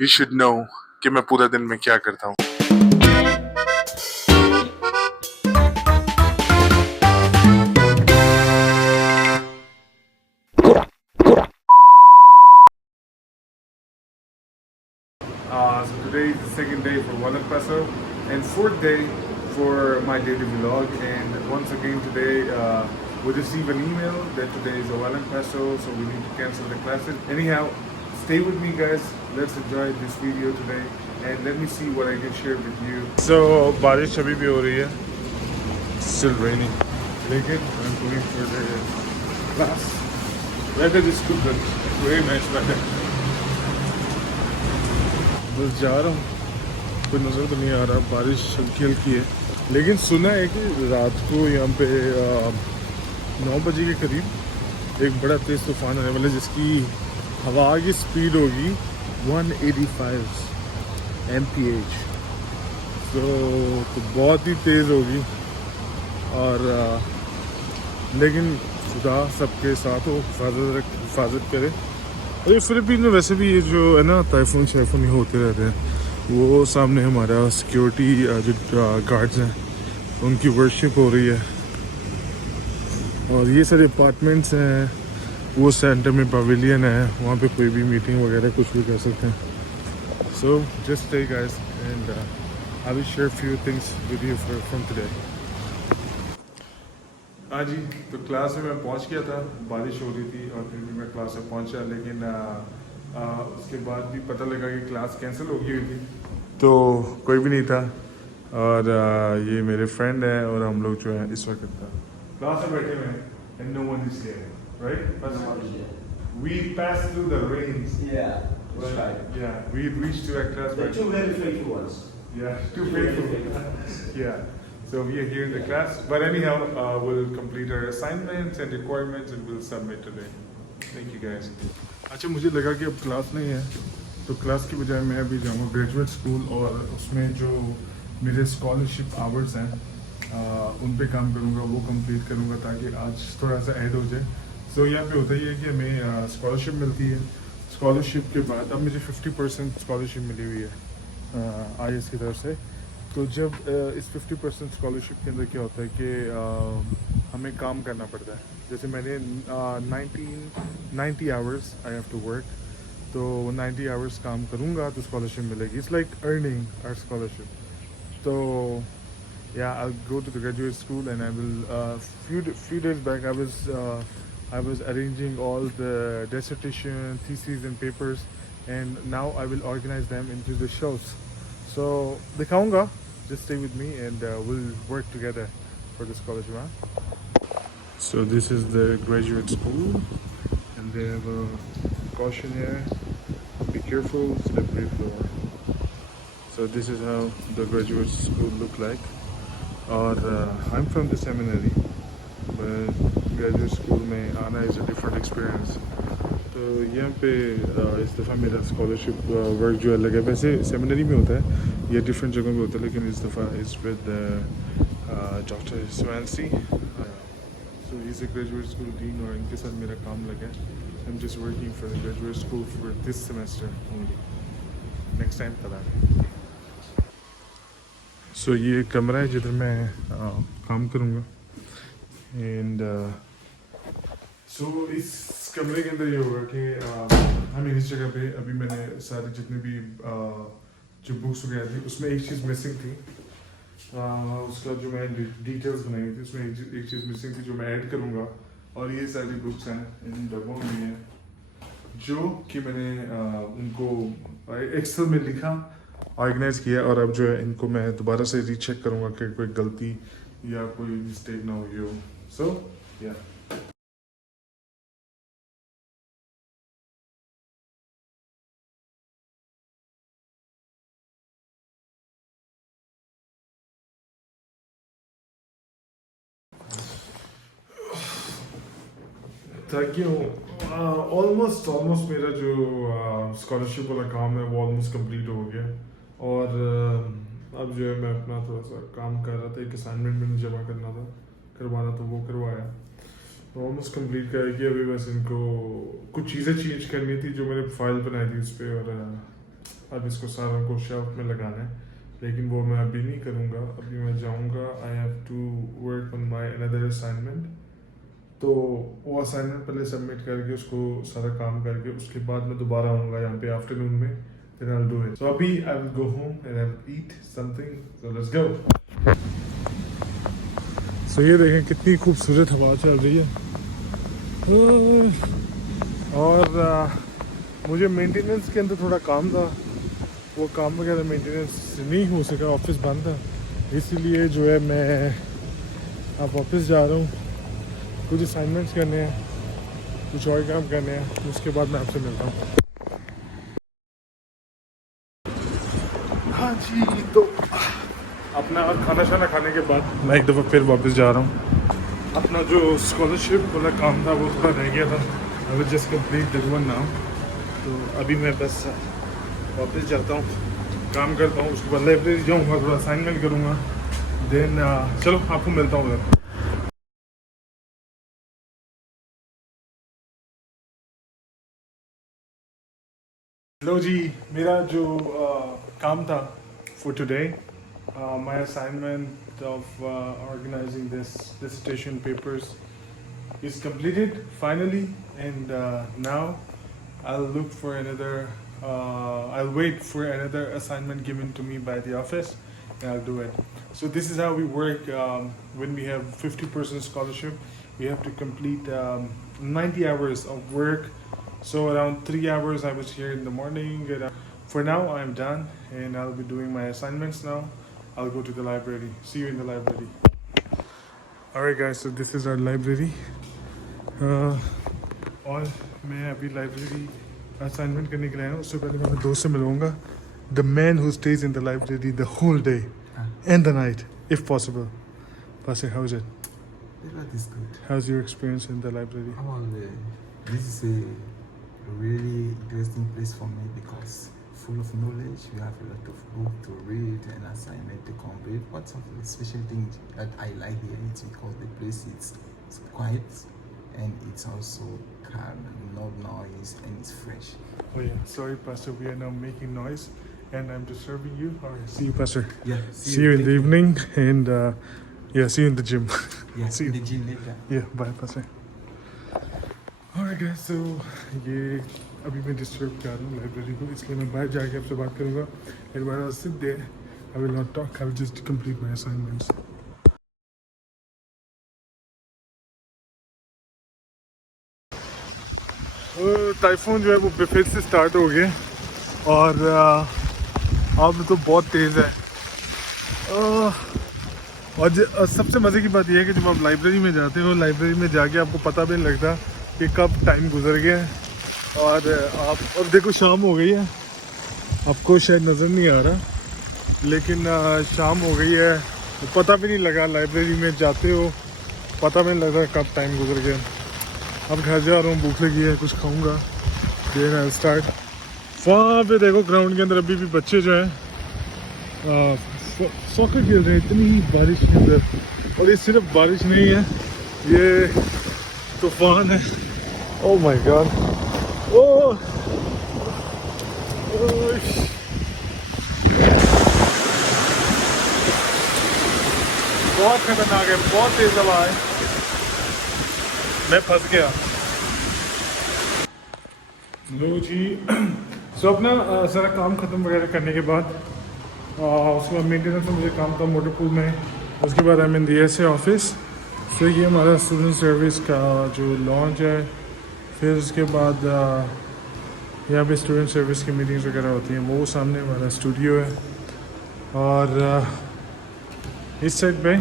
You should know कि मैं पूरा दिन में क्या करता हूँ. So today is the second day for One Peso and fourth day for my daily vlog. And once again today we receive an email that today is a One Peso, so we need to cancel the classes. Anyhow, stay with me, guys. Let's enjoy this video today and let me see what I can share with you. So बारिश अभी भी हो रही है. Still raining. लेकिन I'm going for the class. Weather is good, but very nice weather. बस जा रहा हूँ, कोई नज़र तो नहीं आ रहा. बारिश हल्की हल्की है, लेकिन सुना है कि रात को यहाँ पे 9 बजे के करीब एक बड़ा तेज़ तूफान आने वाला है, जिसकी हवा की स्पीड होगी 185 mph. तो बहुत ही तेज़ होगी. और लेकिन खुदा सबके साथ हो, हिफाजत करे. और ये फिलिपीन में वैसे भी ये जो है ना टाइफून शाइफून होते रहते हैं. वो सामने हमारा सिक्योरिटी जो गार्ड्स हैं उनकी वर्शिप हो रही है. और ये सारे अपार्टमेंट्स हैं. वो सेंटर में पवेलियन है, वहाँ पे कोई भी मीटिंग वगैरह कुछ भी कर सकते हैं. So just stay guys and I will share few things with you from today. हाँ जी, तो क्लास में मैं पहुंच गया था. बारिश हो रही थी और फिर भी मैं क्लास में पहुंचा, लेकिन उसके बाद भी पता लगा कि क्लास कैंसिल हो गई थी, तो कोई भी नहीं था. और ये मेरे फ्रेंड हैं और हम लोग जो है इस वक्त क्लास में बैठे हुए हैं. And no one is here, right? We pass through the rains. That's right. Yeah, we reached to our class. They're two very faithful ones. Yeah, too faithful. Yeah. So we are here in the class, but anyhow, we'll complete our assignments and requirements and we'll submit today. Thank you guys. अच्छा, मुझे लगा कि अब class नहीं है, तो class की बजाय मैं अभी जाऊँगा ग्रेजुएट स्कूल और उसमें जो मेरे स्कॉलरशिप आवर्स हैं उन पे काम करूँगा, वो कंप्लीट करूँगा ताकि आज थोड़ा सा ऐड हो जाए. सो यहाँ पे होता ही है कि हमें स्कॉलरशिप मिलती है. स्कॉलरशिप के बाद अब मुझे 50% स्कॉलरशिप मिली हुई है IS की तरफ से. तो जब इस 50% स्कॉलरशिप के अंदर क्या होता है कि हमें काम करना पड़ता है. जैसे मैंने 90 hours I have to work, तो 90 आवर्स काम करूँगा तो स्कॉलरशिप मिलेगी. It's like earning our scholarship. तो या I go to the graduate school and I will few days back I was arranging all the dissertation, theses and papers, and now I will organize them into the shows. So दिखाऊंगा. Just stay with me and we'll work together for the scholarship. Huh? So this is the graduate school and they have a cautionnaire. Be careful, slippery floor. So this is how the graduate school look like. Or I'm from the seminary, but graduate school में आना is a different experience. तो यहाँ पे इस दफ़ा मेरा scholarship work जो अलग है. वैसे सेमिनरी में होता है या डिफरेंट जगहों पे होता है, लेकिन इस दफ़ा is with doctor Swansea. So he is a graduate school dean और इनके साथ मेरा काम लगा है. I am just working for the graduate school for this semester only. Next time पता नहीं. सो ये कमरा है जिधर मैं काम करूँगा. एंड सो इस कमरे के अंदर ये होगा कि हमें इस जगह पे अभी मैंने सारे जितने भी जो बुक्स वगैरह थी उसमें एक चीज़ मिसिंग थी. उसका जो मैं डिटेल्स बनाई थी उसमें एक चीज़ मिसिंग थी जो मैं ऐड करूँगा. और ये सारी बुक्स हैं इन डब्बों में हैं जो कि मैंने उनको एक्सेल में लिखा, ऑर्गेनाइज किया. और अब जो है इनको मैं दोबारा से रीचेक करूँगा कि कोई गलती या कोई मिस्टेक ना हुई हो. सो या थैंक यू. ऑलमोस्ट मेरा जो स्कॉलरशिप वाला काम है वो ऑलमोस्ट कंप्लीट हो गया. और अब जो है मैं अपना थोड़ा सा काम कर रहा था. एक असाइनमेंट मैंने जमा करवाना था, वो करवाया. ऑलमोस्ट कंप्लीट करके अभी बस इनको कुछ चीज़ें चेंज करनी थी जो मैंने फाइल बनाई थी उस पर. और अब इसको सारों को शेल्फ में लगाना है, लेकिन वो मैं अभी नहीं करूँगा। अभी मैं जाऊँगा, I have to work on my another assignment. तो वो असाइनमेंट पहले सबमिट करके उसको सारा काम करके उसके बाद मैं दोबारा आऊँगा यहाँ पे आफ्टरनून में, फिर I will do it. So अभी I will go home and I will eat something, so let's go. So ये देखें कितनी खूबसूरत हवा चल रही है। और मुझे मेंटेनेंस के अंदर थोड़ा काम था, वो काम वगैरह मेंटेनेंस नहीं हो सका, ऑफिस बंद था, इसीलिए जो है मैं अब वापस जा रहा हूँ। कुछ असाइनमेंट्स करने हैं, कुछ और काम करने हैं, उसके बाद मैं आपसे मिलता हूँ। हाँ जी, तो अपना खाना शाना खाने के बाद मैं एक दफ़ा फिर वापस जा रहा हूँ। अपना जो स्कॉलरशिप वाला काम था वो थोड़ा रह गया था, I will just complete that one now. तो अभी मैं बस वापस जाता हूँ, काम करता हूँ, उसके बाद लाइब्रेरी जाऊँगा, थोड़ा असाइनमेंट करूँगा, देन चलो आपको मिलता हूँ उधर। लो जी, मेरा जो काम था for today, my assignment of organising this dissertation papers is completed finally, and now I'll look for another I'll wait for another assignment given to me by the office, and I'll do it. So this is how we work when we have 50% scholarship. We have to complete 90 hours of work. So around 3 hours I was here in the morning, and for now I'm done, and I'll be doing my assignments now. I'll go to the library. See you in the library. Alright guys, so this is our library. और मैं अभी library assignment करने के लिए आया हूँ। उससे पहले मैं अपने दोस्त से मिलूँगा, the man who stays in the library the whole day and the night if possible. Pastor, how is it? That is good. How's your experience in the library? This is a really interesting place for me because full of knowledge. We have a lot of book to read and assignment to complete. What's of the special thing that I like here is because the place is quiet and it's also calm and no noise and it's fresh. Oh yeah, sorry Pastor, we are now making noise and I'm disturbing you. Alright, see you Pastor. Yeah. See you in the evening, and yeah, see you in the gym. Yeah. See In you. the gym later. Yeah, bye Pastor. Alright guys, so ये अभी मैं disturb कर रहा हूँ library को, इसलिए मैं बाहर जाके आपसे बात करूँगा। And while I sit there, I will not talk, I will just complete my assignments. Typhoon जो है वो फिर से स्टार्ट हो गया, और अब तो बहुत तेज़ है। और सबसे मज़े की बात यह है कि जब आप लाइब्रेरी में जाते हो, लाइब्रेरी में जाके आपको पता भी नहीं लगता कि कब टाइम गुजर गया है। और अब देखो शाम हो गई है, आपको शायद नज़र नहीं आ रहा, लेकिन शाम हो गई है, पता भी नहीं लगा। लाइब्रेरी में जाते हो, पता भी नहीं लगता कब टाइम गुजर गया। अब घर जा रहा हूँ, भूख लगी है, कुछ खाऊंगा, देन आई स्टार्ट। वहाँ पे देखो ग्राउंड के अंदर अभी भी बच्चे जो हैं सॉकर खेल रहे हैं, इतनी बारिश के अंदर। और ये सिर्फ बारिश नहीं है, ये तूफान है। ओह माय गॉड, ओह बहुत खतरनाक है, बहुत तेज हवा है, मैं फंस गया। लो जी, सो अपना सारा काम ख़त्म वगैरह करने के बाद उसके बाद मेंटेनेंस में मुझे काम था मोटर पूल में। उसके बाद आई मीन DSA ऑफिस। फिर ये हमारा स्टूडेंट सर्विस का जो लॉन्च है। फिर उसके बाद यहाँ पे स्टूडेंट सर्विस की मीटिंग्स वगैरह होती हैं, वो सामने हमारा स्टूडियो है। और इस साइड पे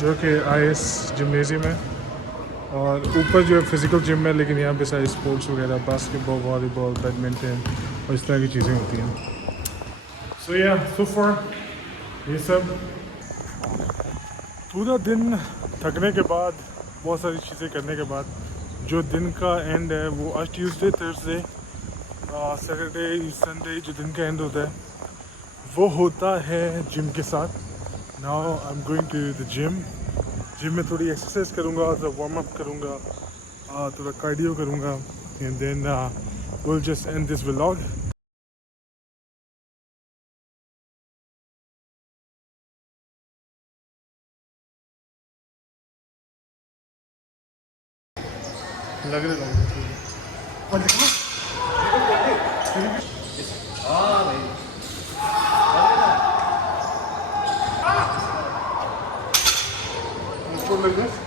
जो कि IS जिमनेजियम है, और ऊपर जो है फिज़िकल जिम है, लेकिन यहाँ पे सारे स्पोर्ट्स वगैरह, बास्केटबॉल, वॉलीबॉल, बैडमिंटन और इस तरह की चीज़ें होती हैं। सो या सो फॉर ये सब पूरा दिन थकने के बाद, बहुत सारी चीज़ें करने के बाद, जो दिन का एंड है वो आज ट्यूसडे, थर्सडे, सैटरडे, संडे जो दिन का एंड होता है वो होता है जिम के साथ। Now I am going to the gym में थोड़ी एक्सरसाइज करूँगा, थोड़ा वार्म अप करूँगा, थोड़ा कार्डियो करूँगा, and then will just end this vlog. लग रहा है इसको लग रहा है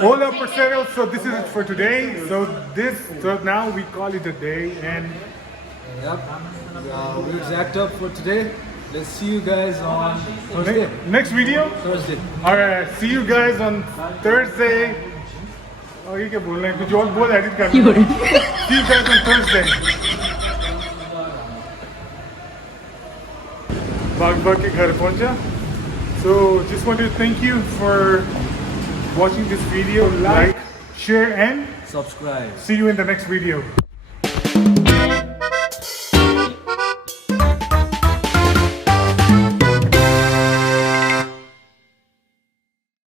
Hola parceros, so this is it for today. So now we call it a day and Yep. We're jacked up for today. Let's see you guys on Thursday. next video. Thursday. Alright, see you guys on Thursday. Oh, ये क्या बोल रहे हैं? कुछ और बोल edit कर लो. See you guys on Thursday. भाग के घर पहुंचा. So just want to thank you for watching this video. Like, share, and Subscribe. see you in the next video.